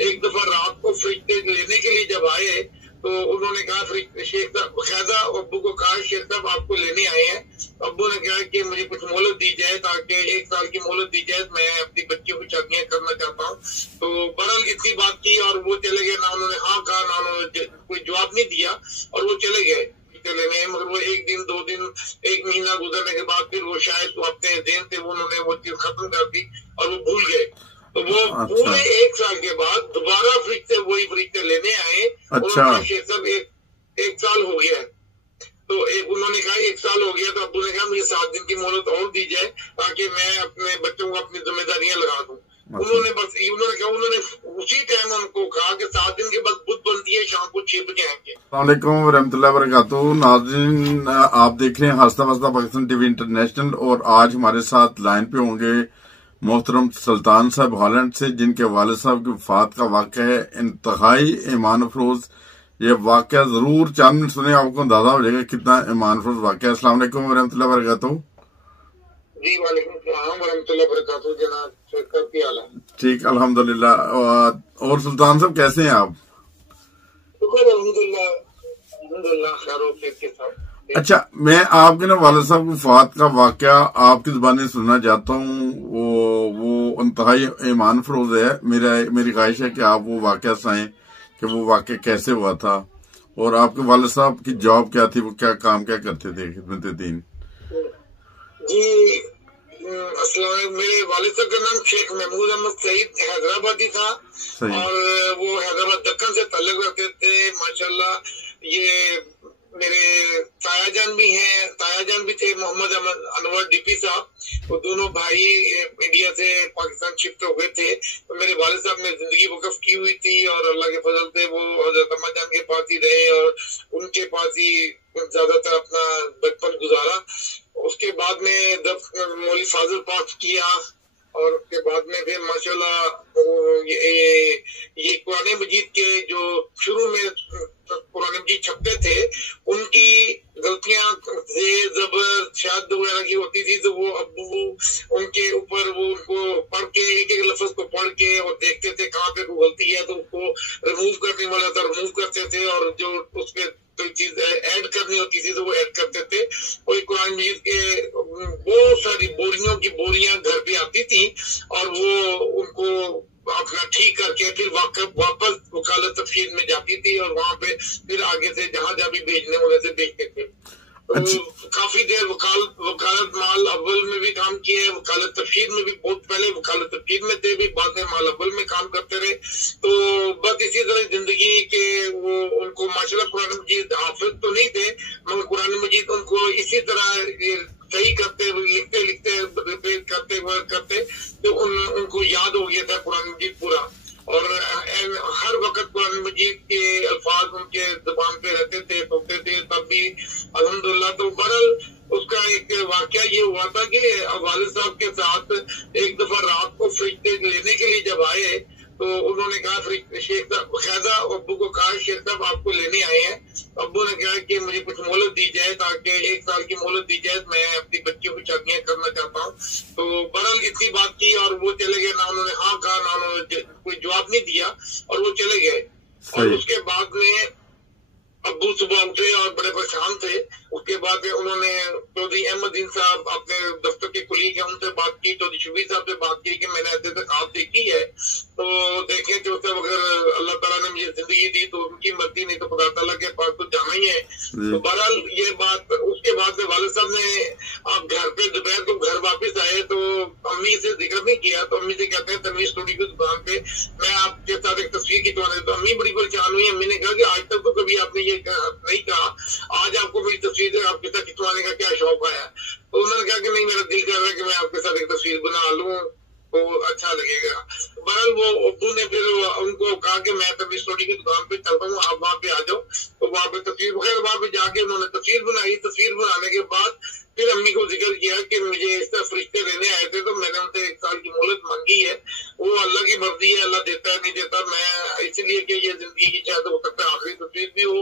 एक दफा रात को फ्रिज लेने के लिए जब आए तो उन्होंने कहा, शेख साहब ख्याजा अब्बू को कहा, शेख साहब आपको लेने आए हैं। अब्बू ने कहा कि मुझे कुछ मोहलत दी जाए, ताकि 1 साल की मोहलत दी जाए, मैं अपनी बच्चियों की शादियां करना चाहता हूँ। तो बहरहाल इतनी बात की और वो चले गए। ना उन्होंने हाँ कहा, ना उन्होंने कोई जवाब नहीं दिया और वो चले गए चले गए। मगर वो 1 दिन 2 दिन 1 महीना गुजरने के बाद फिर वो शायद वो अपने देन से उन्होंने वो चीज खत्म कर दी और वो भूल गए। तो वो पूरे 1 साल के बाद दोबारा फ्रिज से वही फ्रिज से लेने आए। उन्होंने शेख साहब एक साल हो गया है। तो उन्होंने कहा 1 साल हो गया। तो अब्दुल ने कहा मुझे 7 दिन की मोहलत और दी जाए, ताकि मैं अपने बच्चों को अपनी जिम्मेदारियां लगा दूं। उन्होंने उसी टाइम उनको कहा कि 7 दिन के बाद बुध बनती है, शाम को 6 बजे आएंगे। अस्सलामुअलैकुम वरहमतुल्लाहि वबरकातुहू। नाज़रीन, आप देख रहे हैं हंसता हंसता पाकिस्तान टीवी इंटरनेशनल और आज हमारे साथ लाइन पे होंगे मोहतरम सुल्तान साहब हॉलैंड से, जिनके वालिद साहब की वफात का वाक़या है इंतहाई ईमान अफरोज। ये वाक़या जरूर 4 मिनट सुने, आपको अंदाजा हो जाएगा कितना ईमान अफरोज वाक़या। अस्सलाम वालेकुम वरहमतुल्लाहि वबरकातुहू। जी वालेकुम सलाम वरहमतुल्लाहि वबरकातुहू। जनाब क्या हाल है? ठीक अल्हम्दुलिल्लाह। और सुल्तान साहब कैसे हैं आप? शुक्र अल्हम्दुलिल्लाह खैर के साथ। अच्छा, मैं आपके ना वालिद साहब की वफात का वाक़या आपकी जुबानी सुनना चाहता हूँ। वो इंतहाई ईमान अफरोज है। मेरी ख्वाहिश है कि आप वो वाक़या सुनाएं कि वो वाक़या कैसे हुआ था और आपके वालिद साहब की जॉब क्या थी, वो क्या काम क्या करते थे खिदमत दीन। जी मेरे वालिद साहब का नाम शेख महमूद अहमद सईद हैदराबादी था और वो हैदराबाद दक्कन से ताल्लुक रखते थे। माशाल्लाह ये मेरे तायाजान भी हैं, तायाजान भी थे मोहम्मद अहमद अनवर डीपी साहब। वो दोनों भाई इंडिया से पाकिस्तान शिफ्ट हो गए थे। तो मेरे वालिद साहब ने जिंदगी वक़्फ़ की हुई थी और अल्लाह के फजल से वो हज़रत अम्मा जान के पास ही रहे और उनके पास ही ज्यादातर अपना बचपन गुजारा। उसके बाद में मौलवी फाजिल पास किया और उसके बाद में फिर माशाल्लाह ये कुरान मजीद के जो शुरू में कुरान मजीद छपते थे उनकी गलतियां से जबर शाद वगैरह की होती थी, तो वो अब्बू उनके ऊपर वो उनको पढ़ के एक एक लफ्ज को पढ़ के और देखते थे कहाँ पे कोई गलती है तो उसको रिमूव करने वाला था रिमूव करते थे और जो उसके कोई चीज ऐड करनी होती थी तो वो ऐड करते थे। कोई कुरान मजीद के बहुत सारी बोरियों की बोरियां घर पे आती थी और वो उनको अपना ठीक करके फिर वापस वकालत तफसीर में जाती थी और वहां पे फिर आगे से जहां जहां भी भेजने वाले से भेजते थे। तो काफी देर वकालत माल अव्वल में भी काम किया है, वकालत तफसीर में भी बहुत पहले वकालत तफसीर में थे, भी बाद में माल अव्वल में काम करते रहे। तो बस इसी तरह जिंदगी के वो उनको माशाल्लाह कुरान मजीद हाफिज तो नहीं थे मगर कुरान मजीद उनको इसी तरह सही करते लिखते लिखते रिपीट करते तो उनको याद हो गया था कुरान मजीद पूरा और हर वक्त कुरान मजीद के अल्फाज उनके जुबान पे रहते थे सुनते थे तब भी अल्हम्दुलिल्लाह। तो बहरहाल उसका एक वाकया ये हुआ था कि वालिद साहब के साथ एक दफा रात को फ्रिज लेने के लिए जब आए तो उन्होंने कहा, शेख साहब ख्याजा अब्बू को कहा, शेख साहब आपको लेने आए हैं। अब्बू ने कहा कि मुझे कुछ मोहलत दी जाए, ताकि 1 साल की मोहलत दी जाए, मैं अपनी बच्चियों की शादियां करना चाहता हूँ। तो बहरहाल इतनी बात की और वो चले गए। ना उन्होंने हाँ कहा, ना उन्होंने कोई जवाब नहीं दिया और वो चले गए। और उसके बाद में अब्बू सुबह उठे और बड़े परेशान थे। उसके बाद उन्होंने चौधरी अहमदीन साहब अपने दफ्तर के कुलीग हैं उनसे बात की, चौधरी शबीर साहब से बात की कि मैंने ऐसे तक आप देखी है तो देखें जो सब अगर अल्लाह ताला ने मुझे जिंदगी दी तो उनकी मर्जी, नहीं तो खुदा ताला के पास तो जाना ही है। तो बहरहाल ये बात उसके बाद में वालिद साहब ने आप घर पे दोपहर को घर वापस आए तो अम्मी से जिक्र नहीं किया। तो अम्मी से कहते हैं तमीज स्टूडियो की दुकान पे मैं आपके साथ एक तस्वीर खिंचवाने। तो अम्मी बड़ी परेशान हुई। अम्मी ने कहा कि आज तक तो कभी आपने ये नहीं कहा, आज आपको मेरी तस्वीर आपके साथ खिंचवाने का क्या शौक आया? तो उन्होंने कहा कि नहीं मेरा दिल कर रहा है कि मैं आपके साथ एक तस्वीर बना लूं तो अच्छा लगेगा। बहरहाल वो अब्बू ने फिर उनको कहा कि मैं तभी स्टूडियो की दुकान पे चलता हूँ, आप वहाँ पे आ जाओ। तो वहाँ पे तस्वीर वगैरह वहाँ पे जाके उन्होंने तस्वीर बनाई। तस्वीर बनाने के बाद फिर अम्मी को जिक्र किया कि मुझे इस तरह फरिश्ते लेने आए थे तो मैंने उनसे 1 साल की मोहलत मांगी है वो अल्लाह की मर्जी है, अल्लाह देता है नहीं देता। मैं इसलिए कि ये जिंदगी की शायद हो सकता है आखिरी तकलीफ भी हो,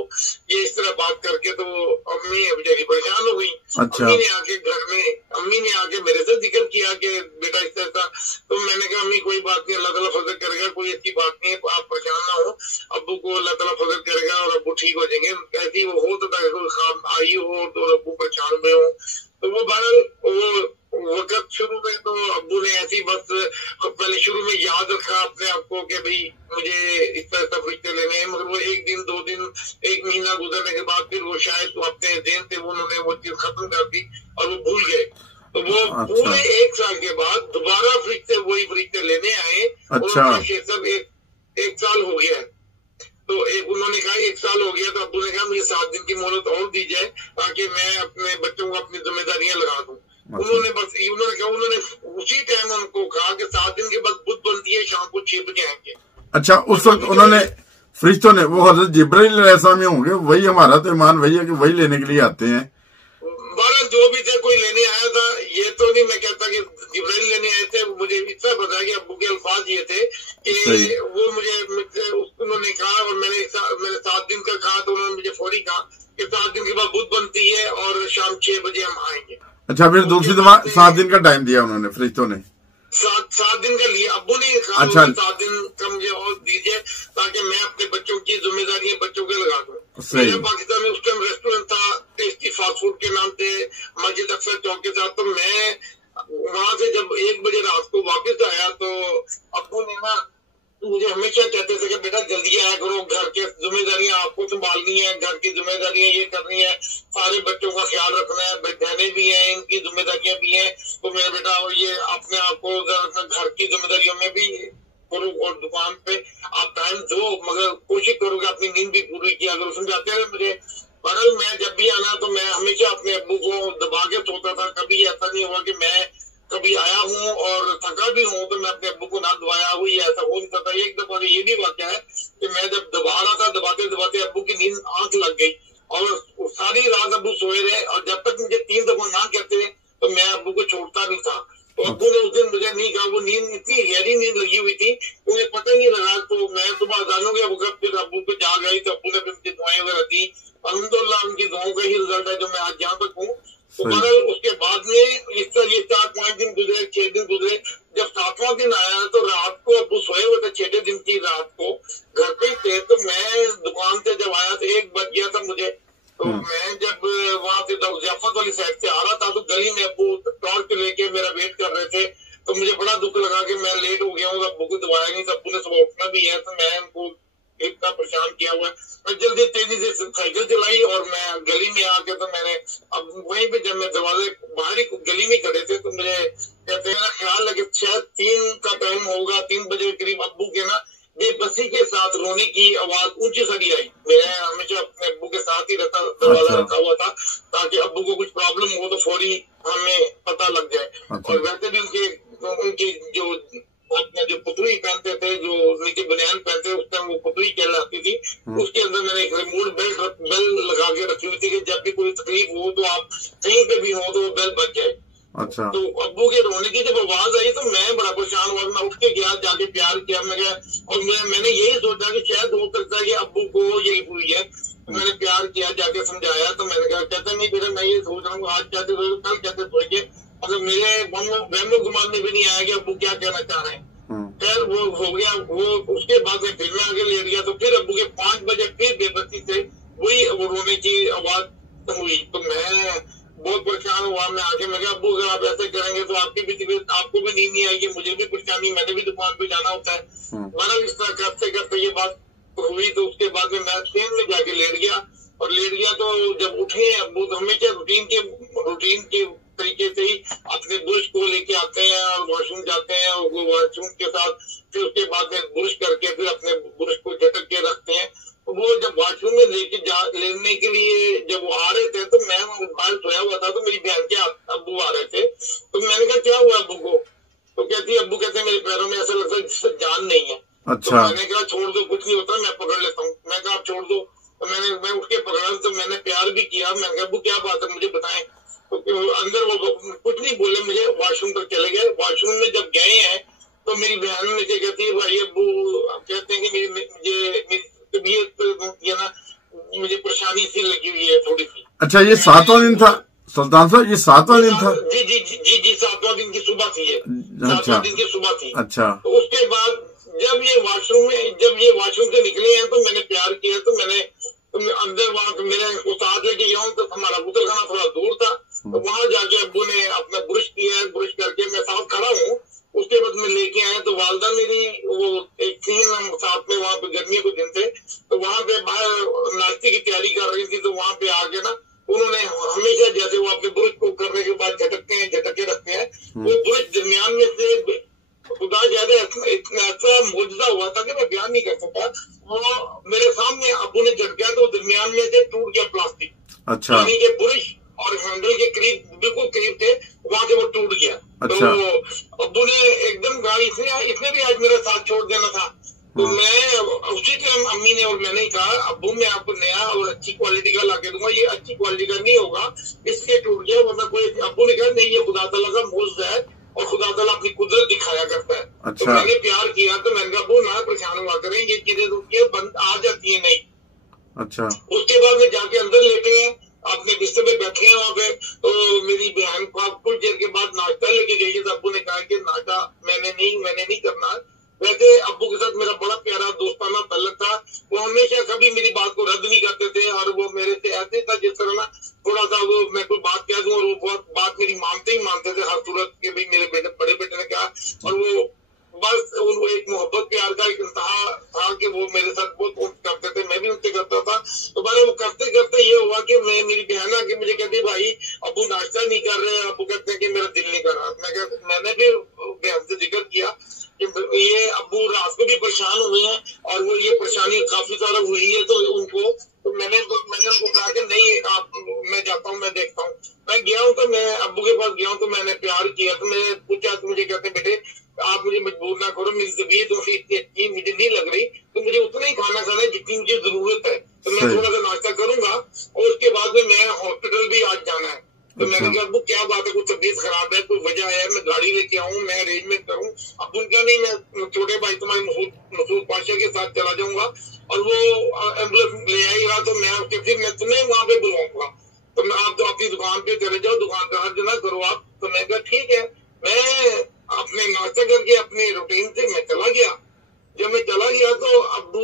ये इस तरह बात करके तो अम्मी बेचारी परेशान हो गई। अच्छा। अम्मी ने आके घर में, अम्मी ने आके मेरे से जिक्र किया कि बेटा इस तरह, तो मैंने कहा अम्मी कोई बात नहीं, अल्लाह ताला फजल करेगा, कोई अच्छी बात नहीं है, आप परेशान ना हो, अब्बू को अल्लाह ताला फजल करेगा और अब्बू ठीक हो जाएंगे। ऐसी वो हो तो कोई ख्वाब आई हो तो अब्बू परेशान हुए हो, तो वो बहरहाल वो वक्त शुरू में तो अब्बू ने ऐसी बस पहले शुरू में याद रखा अपने आप को कि भाई मुझे इस तरह फरिश्ते लेने हैं, मगर वो एक दिन 2 दिन 1 महीना गुजरने के बाद फिर वो शायद वो अपने देन से उन्होंने वो चीज खत्म कर दी और वो भूल गए। तो वो पूरे 1 साल के बाद दोबारा फरिश्ते वही फरिश्ते लेने आए। अच्छा। सब एक साल हो गया है, तो उन्होंने कहा 1 साल हो गया, तो अब्बू ने कहा मुझे 7 दिन की मोहलत और दी जाए ताकि मैं अपने बच्चों को अपनी जिम्मेदारियां लगा दूं। उन्होंने उसी टाइम उनको कहा कि 7 दिन के बाद बुध बनती है, शाम को 6 बजे आएंगे। अच्छा, उस वक्त उन्होंने फरिश्तों ने वो हजरत जिब्राइल अलैहिस्सलाम में होंगे, वही हमारा तो ईमान वही है कि वही लेने के लिए आते हैं। बहरहाल जो भी थे कोई लेने आया था, ये तो नहीं मैं कहता कि जिब्राइल लेने आए थे। मुझे इतना पता है कि अब्बू के अल्फाज ये थे कि वो मुझे उन्होंने कहा और मैंने 7 दिन का कहा, तो उन्होंने मुझे फौरी कहा कि 7 दिन के बाद बुध बनती है और शाम 6 बजे हम आएंगे। अच्छा, फिर दूसरी दफा 7 दिन का टाइम दिया उन्होंने फरिश्तों ने, 7 दिन का लिया अब्बू ने कहा। अच्छा। 7 दिन का मुझे और दीजिए ताकि मैं अपने बच्चों की जिम्मेदारियां बच्चों के लगा दूं। मेरा पाकिस्तान में उस टाइम रेस्टोरेंट था टेस्टी फास्ट फूड के नाम से, मस्जिद अक्सर चौक के साथ। तो मैं वहां से जब 1 बजे रात को वापस आया तो अब्बू ने ना मुझे हमेशा कहते थे कि बेटा जल्दी आया करो, घर के जिम्मेदारियां आपको संभालनी है, घर की जिम्मेदारियां ये करनी है, सारे बच्चों का ख्याल रखना है, बहनें भी हैं इनकी जिम्मेदारियां भी हैं, तो मेरा बेटा ये अपने आप को घर की जिम्मेदारियों में भी करो और दुकान पे आप टाइम दो, मगर कोशिश करोगे अपनी नींद भी पूरी किया अगर समझाते रहे मुझे। पर मैं जब भी आना तो मैं हमेशा अपने अब्बू को दबा के सोता था। कभी ऐसा नहीं हुआ कि मैं कभी आया हूँ और थका भी हूँ तो मैं अपने अब्बू को ना दबाया हुई, ऐसा हो नहीं सकता। एक दफा ये भी वाकया है कि मैं जब दबा रहा था, दबाते दबाते अब्बू की नींद आंख लग गई और सारी रात अब्बू सोए रहे, और जब तक मुझे 3 दफा ना कहते तो मैं अब्बू को छोड़ता नहीं था। तो अब्बू ने उस दिन मुझे नहीं कहा, वो नींद इतनी गहरी नींद लगी हुई थी मुझे पता ही नहीं लगा। तो मैं सुबह अजान हो गया वक्त, फिर अब्बू को जाग आई तो अब्बू ने फिर मुझे दुआएं वगैरह दी। अल्हम्दुलिल्लाह उनकी दुआओं का ही रिजल्ट है जो मैं आज यहाँ तक हूँ। तो उसके बाद में इस तरह ये 4-5 दिन गुजरे, 6 दिन गुजरे। जब 7वां दिन आया तो रात को अब्बू सोए हुए थे, 6 दिन की रात को घर पे थे। तो मैं दुकान से जब आया तो 1 बज गया था मुझे। तो मैं जब वहां से ज़ियाफत वाली साइड से आ रहा था तो गली में अब्बू टॉर्च लेके मेरा वेट कर रहे थे। तो मुझे बड़ा दुख लगा कि मैं लेट हो गया हूँ, अब्बू को दबाया नहीं, तो अब्बू ने सुबह उठना भी है। तो मैं उनको इतना परेशान किया हुआ है, मैं जल्दी तेजी से साइकिल चलाई और मैं गली में आके तो मैंने अब वहीं पे जब मैं दरवाजे बाहर ही गली में खड़े थे तो मुझे कहते हैं, मेरा ख्याल है कि शायद 3 का टाइम होगा, 3 बजे के करीब अब्बू के ना बेबसी के साथ रोने की आवाज ऊंची सड़ी आई। मैं हमेशा अपने अब्बू के साथ ही रहता, दरवाजा रखा हुआ था ताकि अब्बू को कुछ प्रॉब्लम हो तो फौरी हमें पता लग जाए। और वैसे भी उनकी जो पुतली पहनते थे, जो नीचे बनियान पहनते थे, उस टाइम वो पुतली कहलाती थी। उसके अंदर मैंने एक रिमोट बेल लगा के रखी हुई थी कि जब भी कोई तकलीफ हो तो आप कहीं पे भी हो तो बेल बच जाए। अच्छा। तो अब्बू के रोने की जब आवाज आई तो मैं बड़ा परेशान हुआ। मैं उठ के गया, जाके प्यार किया मैं गया, और मैंने यही सोचा कि शायद हो सकता है कि अब्बू को यही हुई है। मैंने प्यार किया, जाके समझाया। तो मैंने कहा कहते नहीं बेटा मैं ये सोच रहा हूँ आज कहते सोए कल कहते सोएंगे, मतलब मेरे वहमो गुमान में भी नहीं आया कि अब्बू क्या कहना चाह रहे हैं। खैर वो हो गया। वो उसके बाद में फिर मैं आगे लेट गया तो फिर अब्बू के 5 बजे फिर बेबसी से वही रोने की आवाज हुई। तो मैं बहुत परेशान हुआ। मैं आगे मैं अब्बू अगर आप ऐसे करेंगे तो आपकी भी तबीयत, आपको भी नींद नहीं आएगी, मुझे भी परेशानी, मैंने भी दुकान पे जाना होता है। मतलब इस तरह करते करते ये बात हुई। तो उसके बाद में मैं ट्रेन में जाके लेट गया तो जब उठे अब्बू तो हमेशा रूटीन के तरीके से ही अपने बुरुश को लेके आते हैं और वॉशरूम जाते हैं, और वो वॉशरूम के साथ फिर उसके बाद में बुरुश करके फिर अपने बुरुश को झटक के रखते हैं। तो वो जब वॉशरूम में लेने के लिए जब वो आ रहे थे तो मैं बाहर सोया हुआ था, तो मेरी बहन के अब्बू आ रहे थे। तो मैंने कहा क्या हुआ अब्बू को? तो कहती अब्बू कहते मेरे पैरों में ऐसा लगता है जिससे जान नहीं है। अच्छा। तो मैंने कहा छोड़ दो, कुछ नहीं होता, मैं पकड़ लेता हूँ। मैं कहा आप छोड़ दो। तो मैं उठ के पकड़ा तो मैंने प्यार भी किया। मैंने कहा अब्बू क्या बात है मुझे बताएं। तो अंदर वो कुछ नहीं बोले, मुझे वॉशरूम तक चले गए। वॉशरूम में जब गए हैं तो मेरी बहन मुझे कहती है भाई अब्बू कहते हैं कि मेरी तबीयत ये ना मुझे परेशानी सी लगी हुई है थोड़ी सी। अच्छा, ये 7वां दिन था सुल्तान साहब, ये 7वां दिन था? जी जी जी जी जी 7वां दिन की सुबह थी ये। अच्छा 7वां दिन की सुबह थी। अच्छा। तो उसके बाद जब ये वॉशरूम से निकले हैं तो मैंने प्यार किया, तो मैंने अंदर वहां मेरे साथ लेके गया तो हमारा गुसलखाना थोड़ा दूर था, तो वहां जाके अब्बू ने अपना ब्रश किया है, ब्रश करके मैं साथ खड़ा हूँ। उसके बाद मैं लेके आया तो वालदा मेरी वो एक थी, हम साथ में वहां पे गर्मियों के दिन थे, तो वहां पे बाहर नाश्ते की तैयारी कर रही थी, तो वहां पे आके ना उन्होंने हमेशा जैसे वो अपने ब्रश को करने के बाद झटके रखते हैं, वो ब्रश दरमियान में से खुदा ज्यादा इतना ऐसा मुजदा हुआ था कि मैं बयान नहीं कर सकता। वो मेरे सामने अब्बू ने झटका तो दरमियान में से टूट गया प्लास्टिक। अच्छा। पानी के ब्रश और हैंडल के करीब बिल्कुल करीब थे, वहां से वो टूट गया। अच्छा। तो अब्बू ने एकदम गाड़ी इसने भी आज मेरा साथ छोड़ देना था, तो मैं उसी टाइम अम्मी ने और मैंने कहा अब्बू मैं आपको नया और अच्छी क्वालिटी का ला के दूंगा, ये अच्छी क्वालिटी का नहीं होगा, इसलिए टूट गया, वरना कोई। अब्बू ने कहा नहीं ये खुदा तआला का मुफ्त है और खुदा तआला अपनी कुदरत दिखाया करता है। अच्छा। तो मैंने प्यार किया, तो मैंने कहा अब्बू ना परेशान हुआ करें, ये चीजें बंद आ जाती है नहीं। अच्छा। उसके बाद में जाके अंदर लेटे हैं, अपने बिस्तर पे बैठे हैं वहां पे, तो मेरी बहन को कुछ देर के बाद नाश्ता लेके गई, तो अब्बू ने कहा कि नाश्ता मैंने नहीं करना। वैसे अब्बू के साथ मेरा बड़ा प्यारा दोस्ताना ताल्लुक था, वो हमेशा कभी मेरी बात को रद्द नहीं करते थे, और वो मेरे से ऐसे था जिस तरह ना थोड़ा सा वो मैं कोई बात कह दूं और वो बहुत बात मेरी मानते ही मानते थे हर सूरत के। भी मेरे बड़े बेटे ने कहा, और वो बस उनको एक मोहब्बत प्यार का एक इंतहा था कि वो मेरे साथ बहुत करते थे, मैं भी उनसे करता था। तो बारे वो करते करते ये हुआ कि मेरी बहन आके मुझे कहती भाई अब्बू नाश्ता नहीं कर रहे, अब्बू कहते हैं कि मेरा दिल नहीं कर रहा। मैंने भी बहन से जिक्र किया कि ये अब्बू रात को भी परेशान हुए हैं और वो ये परेशानी काफी सारा हुई है, तो उनको तो मैंने उनको कहा कि नहीं आप, मैं जाता हूँ, मैं देखता हूँ। मैं गया हूँ, तो मैं अब्बू के पास गया हूँ, तो मैंने प्यार किया, तो मैंने पूछा, तो मुझे कहते बेटे आप मुझे मजबूर ना करो, मेरी तबीयत इतनी अच्छी मुझे नहीं लग रही, तो मुझे उतना ही खाना खाना है जितनी मुझे जरूरत है, तो मैं थोड़ा सा नाश्ता करूंगा और उसके बाद में मैं हॉस्पिटल भी आज जाना है। तो मैंने कहा अब्बू क्या बात है, कोई तबीयत खराब है, कोई वजह है, मैं गाड़ी लेके आऊँ, मैं अरेंजमेंट करूँ? अब्बू ने कहा नहीं, मैं छोटे भाई तुम्हारे मसूद पाशा के साथ चला जाऊंगा और वो एम्बुलेंस ले आएगा, तो मैं फिर मैं तुम्हें वहां पे बुलाऊंगा, तो मैं आप तो अपनी दुकान पे चले जाओ, दुकान का हर जना करो आप। तो मैं कहा ठीक है। मैं अपने नाश्ता करके अपने रूटीन से मैं चला गया। जब मैं चला गया तो अब्बू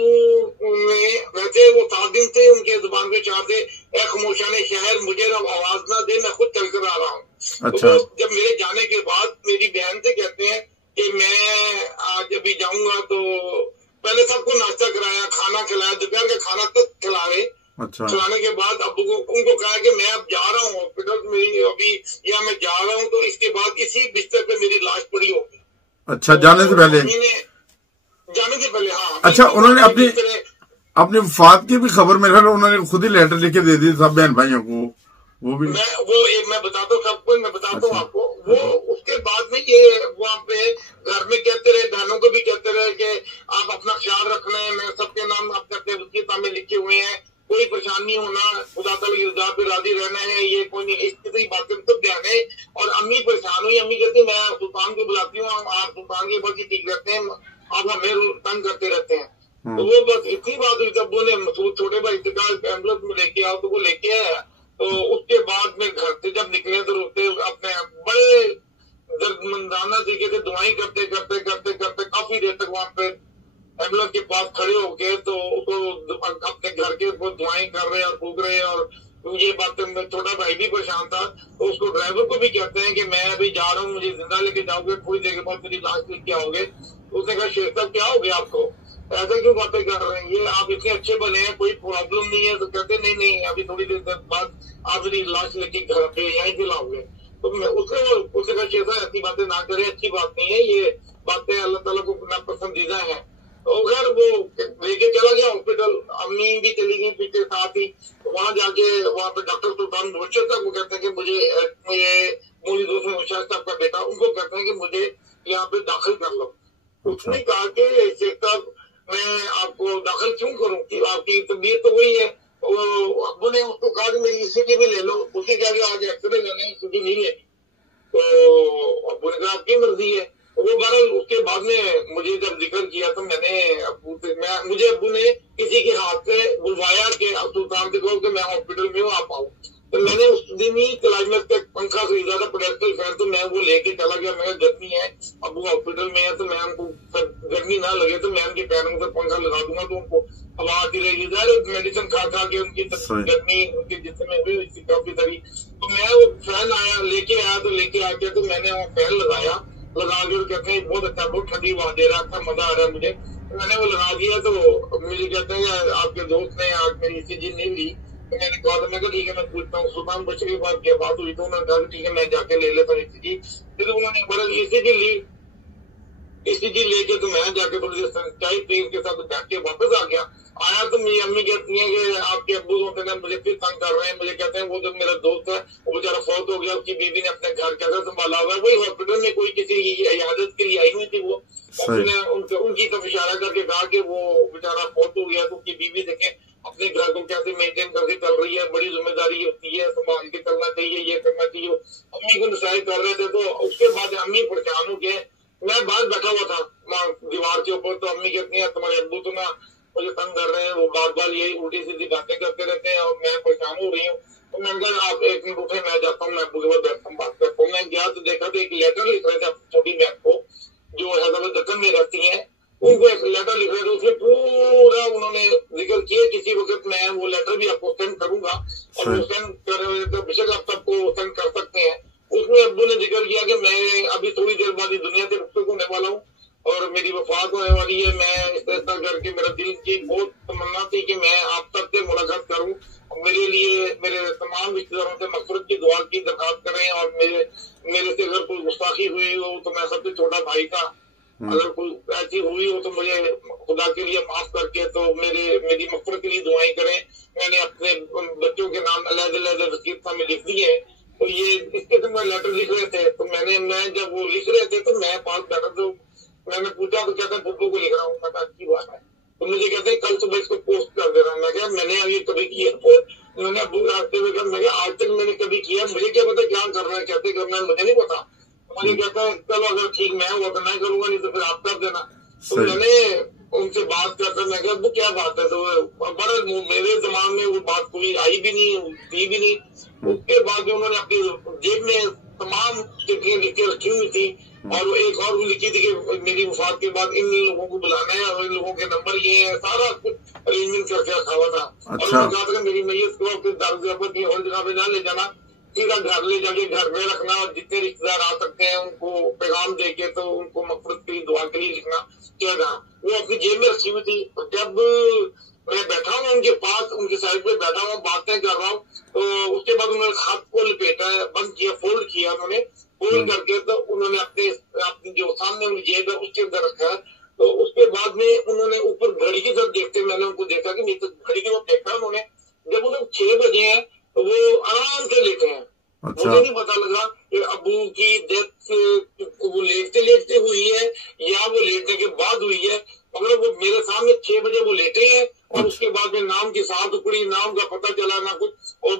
ने, वैसे वो 7 दिन थे, उनके जुबान पे 4 थे, ए खामोशा ने शहर मुझे ना आवाज ना दे, मैं खुद चल कर आ रहा हूँ। अच्छा। तो जब मेरे जाने के बाद मेरी बहन से कहते हैं कि मैं आज अभी जाऊंगा, तो पहले सबको नाश्ता कराया, खाना खिलाया, दोपहर का खाना तक खिला रहे। अच्छा। खिलाने के बाद अब्बू को उनको कहा कि मैं अब जा रहा हूँ हॉस्पिटल में अभी, या मैं जा रहा हूँ, तो इसके बाद इसी बिस्तर पे मेरी लाश पड़ी होगी। अच्छा, जाने से पहले? जाने से पहले, हाँ। अच्छा, उन्होंने अपनी वफात की भी खबर मेरे ख्याल उन्होंने खुद ही लेटर लिख के दे दी सब बहन भाइयों को, वो भी मैं बताता हूँ सबको, मैं बताता हूँ आपको। वो उसके बाद में ये वहाँ पे घर में कहते रहे, बहनों को भी कहते रहे कि आप अपना ख्याल रखना है, मैं सबके नाम अपने अपने वसीयत में लिखे हुए हैं, कोई परेशानी नहीं होना, खुदा ताला की रज़ा पे राजी रहना है, ये कोई नहीं, इस तरह की बातें सब ध्यान है। और अम्मी परेशान हुई, अम्मी कहती मैं सुल्तान को बुलाती हूँ, आप सुल्तान के बस ही ठीक रहते हैं, आप हमें तंग करते रहते हैं। तो वो बस इतनी बात हुई, तब बोले मसूद छोटे भाई एम्बुलेंस में लेके आओ, तो वो लेके आया। तो उसके बाद में घर से जब निकले तो रोते अपने बड़े दर्दमंदाना तरीके से दुआएं करते करते करते करते काफी देर तक वहां पे एम्बुलेंस के पास खड़े होके, तो अपने घर के दुआएं कर रहे और फूक रहे। और ये बातें, छोटा भाई भी परेशान था, तो उसको ड्राइवर को भी कहते हैं कि मैं अभी जा रहा हूँ, मुझे जिंदा लेके जाओगे, थोड़ी देर के बाद मेरी लाश लेके आओगे। उसने कहा शेख साहब क्या हो गया आपको, ऐसा क्यों बातें कर रहे हैं, ये आप इतने अच्छे बने हैं, कोई प्रॉब्लम नहीं है? तो कहते नहीं, अभी थोड़ी देर बाद आप मेरी लाश लेके घर पे यहीं पे लाओगे। तो उसने कहा शेख साहब ऐसी बातें ना करें, अच्छी बात नहीं है, ये बातें अल्लाह ताला को नापसंदीदा है। तो खैर वो लेके चला गया हॉस्पिटल, अम्मी भी चली गई पीछे साथ ही। वहां जाके वहां पे डॉक्टर सुल्तान मुर्शद साहब को कहते हैं कि मुझे मूली दोस्त मुर्शद साहब का बेटा, उनको कहते हैं कि मुझे यहाँ पे दाखिल कर लो। उसने कहा कि शेख साहब मैं आपको दाखिल क्यों करूँ, कि आपकी तबीयत तो वही है। अब्बू ने उसको कहा कि मेरी ईसीजी भी ले लो। उसने कहा कि आज एक्सरे लेना है, ईसीजी नहीं लेनी। तो अब्बू ने कहा आपकी मर्जी है। वो बहरहाल उसके बाद में मुझे जब जिक्र किया तो मैंने मुझे अब्बू ने किसी के हाथ से बुलवाया कि सुल्तान से कहो कि मैं हॉस्पिटल में हूँ, आप आओ। तो मैंने उस दिन ही क्लाइमेक्स का पंखा से ज्यादा प्रोटेक्टर फैन तो मैं वो लेके चला गया। मैं गर्मी है, अब्बू हॉस्पिटल में है, तो मैं उनको गर्मी ना लगे तो मैं उनके पैरों पर पंखा लगा दूंगा तो उनको हवा आती रहेगी। ज़ाहिर मेडिसिन खा खा के उनकी गर्मी उनके जिस्म में हुई काफी सारी। तो मैं वो फैन लेके आया तो मैंने वो फैन लगा के कहते हैं बहुत अच्छा, बहुत ठंडी हवा दे रहा था, मजा आ रहा है मुझे। मैंने वो लगा दिया तो मुझे कहते हैं आपके दोस्त ने आज मेरी ECG नहीं ली। तो मैंने कहा था, मैं कहा ठीक है मैं पूछता हूँ। सुल्तान बच्चे के बाद क्या बात हुई तो उन्होंने कहा ठीक है मैं जाके ले लेता हूँ ECG। फिर उन्होंने बड़ा ECG ली, ECG लेके तो मैं जाके थोड़ी देर चाय पी के साथ बैठ के वापस आ गया। आया तो मेरी अम्मी कहती है कि आपके अब्बू होते हैं मुझे फिर तंग कर रहे हैं। मुझे कहते हैं वो जो मेरा दोस्त है वो बेचारा फौत हो गया, उसकी बीवी ने अपने घर कैसे संभाला हुआ है, वही हॉस्पिटल में कोई किसी इजाजत के लिए आई हुई थी। वो उसने उनकी तरफ इशारा करके कहा कि वो बेचारा फौत हो गया तो उसकी बीवी देखे अपने घर को कैसे मेंटेन करके चल रही है, बड़ी जिम्मेदारी होती है, संभाल के चलना चाहिए, ये करना चाहिए। अम्मी को नसाइज कर रहे थे। तो उसके बाद अम्मी परेशान हो गए। मैं बाहर बैठा हुआ था दीवार के ऊपर, तो अम्मी कहती है तुम्हारे अब्बू तो ना मुझे तंग कर रहे हैं, वो बार बार यही उल्टी सीधी बातें करते रहते हैं और मैं परेशान हो रही हूँ। तो मैंने कहा आप एक मिनट उठे, मैं जाता हूँ, मैं अब्बू के बाद बैठता हूँ, बात करता हूँ। मैं गया तो देखा तो एक लेटर लिख रहे थे छोटी मैम को जो हैदराबाद दक्कन में रहती है, उनको एक लेटर लिख रहे थे। उसमें पूरा उन्होंने जिक्र किया। किसी वक्त मैं वो लेटर भी आपको सेंड करूंगा और वो सेंड कर तो बेशक आप सबको सेंड कर सकते हैं। उसमें अब्बू ने जिक्र किया कि मैं अभी थोड़ी देर बाद दुनिया से रुखसत होने वाला हूँ और मेरी वफात होने वाली है। मैं इस तरह करके मेरा दिल की बहुत तमन्ना थी कि मैं आप सबसे मुलाकात करूं। मेरे लिए मेरे तमाम रिश्तेदारों से मग़फ़िरत की दुआ की दरखास्त करें और मेरे से अगर कोई गुस्ताखी हुई हो तो मैं सबसे छोटा भाई था, अगर कोई ऐसी हुई हो तो मुझे खुदा के लिए माफ करके तो मेरी मग़फ़िरत के लिए दुआएं करें। मैंने अपने बच्चों के नाम अलग-अलग वसीयत में लिख दिए। तो ये इसके तो मैं लेटर लिख रहे थे। तो मैं जब वो लिख रहे थे तो मैं पास बैठा तो मैंने पूछा तो कहते हैं बुब्बू को लिख रहा हूँ। मैं अच्छी बात है। तो मुझे कहते हैं कल सुबह इसको पोस्ट कर दे रहा हूँ। मैं क्या मैंने अभी कभी किया पोस्ट, मैंने अब्बू रास्ते में कहा मैं आज तक मैंने कभी किया, मुझे क्या पता क्या करना है कैसे करना है, मुझे नहीं पता। मुझे कहता है चलो अगर ठीक मैं हुआ तो मैं करूंगा, नहीं तो फिर आप कर देना। तो मैंने उनसे बात करता मैं क्या अब्बू क्या बात है, तो बड़ा मेरे दिमाग में वो बात कोई आई भी नहीं थी भी नहीं। उसके बाद उन्होंने अपनी जेब में तमाम चिट्ठियां लिख के रखी हुई थी और एक और भी लिखी थी कि मेरी वफात के बाद इन लोगों को बुलाना है और इन लोगों के नंबर ये है, सारा कुछ अरेंजमेंट करके रखा हुआ था। और उन्होंने कहा था कि मेरी मैयत को फिर दारुज़ाफत की और जगह पे ना ले जाना, सीधा घर ले जाके घर में रखना और जितने रिश्तेदार आ सकते हैं उनको पैगाम दे के तो उनको मग़फ़िरत के लिए दुआ के लिए लिखना क्या था। वो अपनी जेब में रखी हुई थी। जब मैं बैठा हूँ उनके पास, उनके साइड पे बैठा हूँ, बातें कर रहा हूँ, तो उसके बाद उन्होंने हाथ को लपेटा बंद किया, फोल्ड किया उन्होंने, फोल्ड करके तो उन्होंने अपने जो सामने उनकी जेब है उसके अंदर रखा है। तो उसके बाद में उन्होंने ऊपर घड़ी की तरफ देखते मैंने उनको देखा कि नहीं तो घड़ी की तरफ देखा उन्होंने। जब उन्हें 6 बजे हैं तो वो आराम से लेटे हैं। अच्छा। मुझे नहीं पता लगा कि अब्बू की डेथ वो लेटते हुई है या वो लेटने के बाद हुई है, मगर वो मेरे सामने 6 बजे वो लेटे हैं और उसके बाद में नाम की सांस उकड़ी, नाम का पता चला ना कुछ, और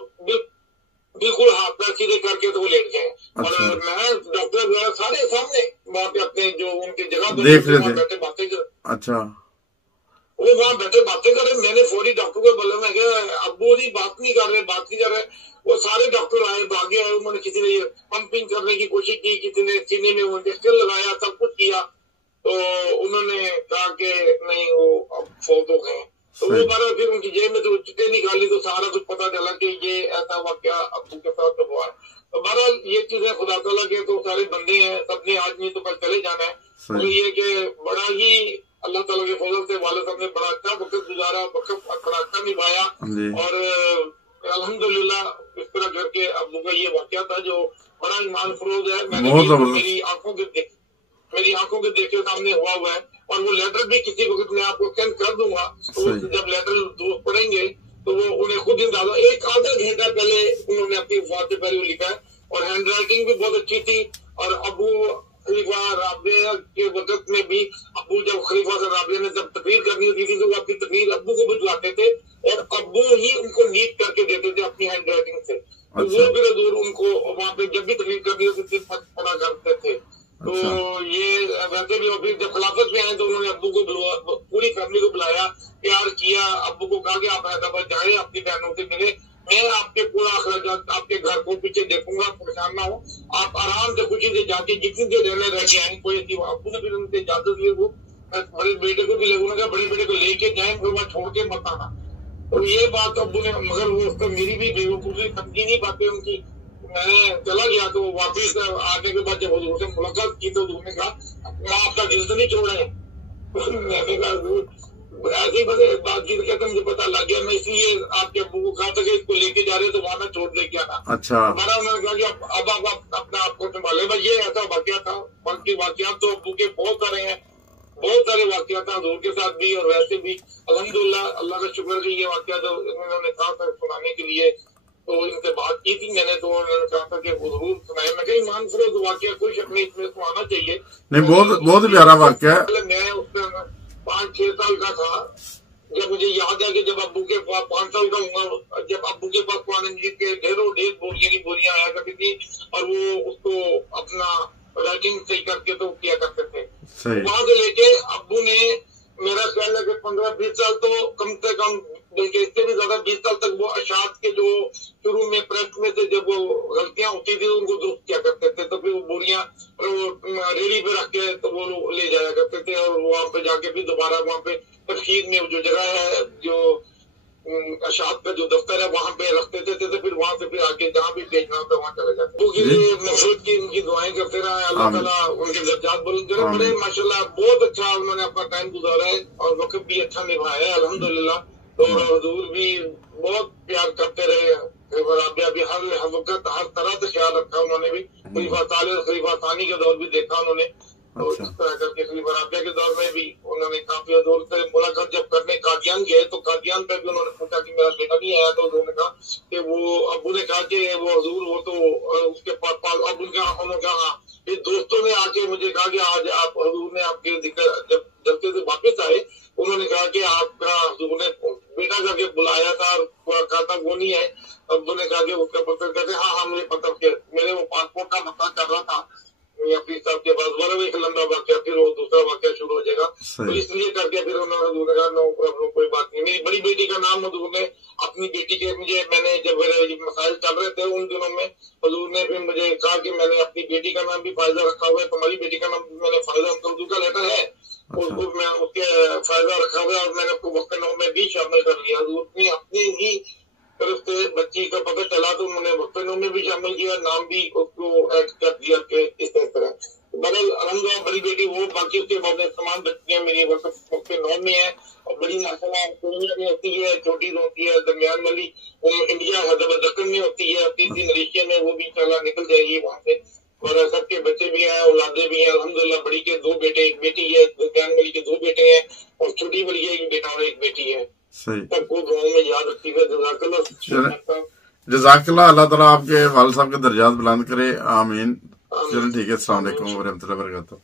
बिल्कुल हाथ पैर सीधे करके तो वो लेट गए। अच्छा। और मैं डॉक्टर वगैरह सारे सामने वहाँ पे अपने जो उनकी जगह देख रहे थे, बैठे बातें कर। अच्छा। वो वहाँ बैठे बातें कर रहे। मैंने फौरी डॉक्टर को बोला, मैं क्या अब्बू जी बात नहीं कर रहे। वो सारे डॉक्टर आए, भागे आए। उन्होंने किसी ने पंपिंग करने की कोशिश की, किसी ने सीने में वो इंजेक्शन लगाया, सब कुछ किया। तो उन्होंने कहा कि नहीं वो अब फौत हो गए। तो वो बार फिर उनकी जेब में तो चिट्ठी निकाली तो सारा कुछ पता चला कि ये ऐसा वाकया अब्बू के साथ हुआ। तो बहरहाल ये चीजें खुदा तआला के तो सारे बंदे हैं, सबने आज नहीं तो कल चले जाना है। तो ये कि बड़ा ही अल्लाह ताला के फजल से वाले साहब ने बड़ा अच्छा वक्त गुजारा, बड़ा अच्छा निभाया और अल्हम्दुलिल्लाह इस तरह करके अब्बू का ये वाकया था जो बड़ा ईमान फरोज है। मैंने मेरी आंखों के देखे सामने हुआ है और वो लेटर भी किसी वक्त मैं आपको सेंड कर दूंगा। तो जब लेटर दोस्त पढ़ेंगे तो वो उन्हें खुद अंदाजा, एक आधा घंटा पहले उन्होंने अपनी वफात से पहले लिखा है और हैंड राइटिंग भी बहुत अच्छी थी। और अबू खलीफा राबिया के वक्त में भी अब्बू जब खलीफा से राबिया ने जब तकरीर करनी होती थी तो वो अपनी तकरीर अब्बू को भिजवाते थे और अब्बू ही उनको नीट करके देते थे अपनी हैंड राइटिंग से। तो वो फिर हजूर उनको वहाँ पे जब भी तकरीर करनी होती थी पढ़ा करते थे। तो ये वैसे भी ऑफिस जब खिलाफत में आए तो उन्होंने अब्बू को पूरी फैमिली को बुलाया, प्यार किया, अब्बू को कहा कि आप हैदराबाद जाए, अपनी बहनों से मिले, मैं आपके पूरा अखराजात आपके घर को पीछे देखूंगा, परेशान ना हो, आप आराम से खुशी से जाके जितनी देर रहने रह के आए। कोई ऐसी अब्बू ने भी उनसे इजाजत ली, वो बड़े बेटे को भी लगूंगा, बड़े बेटे को लेके जाए, फिर वहां छोड़ के मत आना। तो ये बात अब्बू ने, मगर वो उसका मेरी भी बेवकूफी समझी नहीं बातें उनकी। मैं चला गया तो वापिस आने के बाद जब हजूर से मुलाकात की तो उन्होंने कहा माँ आपका दिल तो नहीं छोड़े। मैंने कहा ऐसे ही बस बातचीत करके मुझे पता लग गया, मैं इसलिए आपके अब्बू को कहा था कि इसको लेके जा रहे तो वहां छोड़ दे के आना। अच्छा, हमारा उन्होंने कहा कि अब आप अपना आपको संभाले। भाई ये ऐसा वाकया था, बाकी वाकयात तो अब्बू के बहुत सारे हैं, बहुत सारे वाकयात हजूर के साथ भी और वैसे भी। अल्हम्दुलिल्लाह, अल्लाह का शुक्र कि ये वाकया जो इन्होंने कहा था सुनाने के लिए, तो इनसे बात की थी मैंने, तो उन्होंने कहा था कि जरूर सुनाए। मैं कहीं ईमान फरोज वाकया कोई शक नहीं, इसमें सुनाना चाहिए। नहीं, बहुत प्यारा वाकया है। मैं उसमें 5-6 साल का था जब मुझे याद है कि जब अब्बू के पास 5 साल का हुआ, जब अब्बू के पास कुरान मजीद के ढेरों ढेर बोरियां की बोरियां आया करती थी और वो उसको अपना राइटिंग सही करके तो किया करते थे। वहां से लेके अब्बू ने मेरा ख्याल है कि 15-20 साल तो कम से कम, बल्कि इससे भी ज्यादा 20 साल तक वो अशात के जो शुरू में प्रेस में से जब वो गलतियां होती थी उनको दुरुस्त किया करते थे, तो फिर वो बोरियां रेडी पे रख के तो वो ले जाया करते थे और वहां पे जाके फिर दोबारा वहां पे तफसीर में जो जगह है, जो अशात का जो दफ्तर है वहां पे रखते थे, तो फिर वहां से फिर आके जहाँ भी भेजना होता वहां चले जाते। उनके लिए मखसूद की उनकी दुआएं करते रहे, अल्लाह ताला उनके दर्जात बुलंद करे। बड़े माशाल्लाह बहुत अच्छा उन्होंने अपना टाइम गुजारा है और वक्त भी अच्छा निभाया है अल्हम्दुलिल्लाह। तो हुजूर भी बहुत प्यार करते रहे, खलीफा भी हर वक्त हर तरह से ख्याल रखा उन्होंने भी। खलीफा साले और खलीफा सानी का दौर भी देखा उन्होंने, तो इस तरह करके खलीफा राबिया के दौर में भी उन्होंने काफी दौर से मुलाकात जब करने कादियान गए तो कादियान पे भी उन्होंने पूछा कि मेरा बेटा नहीं आया, तो उन्होंने कहा कि वो अब्बू ने कहा कि वो हजूर वो तो उसके पास अब उन्होंने कहा फिर दोस्तों ने आके मुझे कहा कि आज आप हजूर ने आपके जब जलसे से वापस आए उन्होंने कहा कि आपका हजूर ने बेटा करके बुलाया था और कहा था वो नहीं है। अब्बू ने कहा कि उसका पता कहते हाँ मुझे पता, मेरे वो पासपोर्ट का पता कर रहा था अपनी साहब के पास, बड़ा एक लंबा वाक्य, फिर वो दूसरा वाक्य शुरू हो जाएगा। तो इसलिए करके फिर उन्होंने कहा नो प्रॉब्लम, कोई बात नहीं। मेरी बड़ी बेटी का नाम हजूर ने अपनी बेटी के, मैंने जब मेरे मसाइल चल रहे थे उन दिनों में हजूर ने फिर मुझे कहा कि मैंने अपनी बेटी का नाम भी फायदा रखा हुआ है, तुम्हारी बेटी का नाम मैंने फायदा उर्दू का लेटर है उसको मैं उसके फायदा रखा हुआ है और मैंने उसको वक्त नाम में भी शामिल कर लिया। हजूर ने अपने ही तरफ से बच्ची का पता चला तो उन्होंने वक्तों में भी शामिल किया, नाम भी उसको ऐड कर दिया कि इस तरह। बदल अलहमदुलिल्लाह बड़ी बेटी वो, बाकी उसके बाद तमाम बच्चियां मेरी वक्त नौ में है और बड़ी माशाल्लाह कोरिया में होती है, छोटी होती है, दरमियान वाली इंडिया हैदराबाद दक्कन में होती है, तीसरी मलेशिया में, वो भी इंशाल्लाह निकल जाएगी वहाँ से। और सबके बच्चे भी हैं, औलादे भी हैं अल्हम्दुलिल्लाह। बड़ी के 2 बेटे, एक बेटी है, दरमियान वाली के 2 बेटे हैं और छोटी वाली है एक बेटा और एक बेटी है। सबको दुआओं में याद रखती है। जज़ाकल्लाह, अल्लाह ताला आपके वालिद साहब के दर्जात बुलंद करे, आमीन। चलो ठीक है, अस्सलाम वालेकुम व रहमतुल्लाहि व बरकातहू।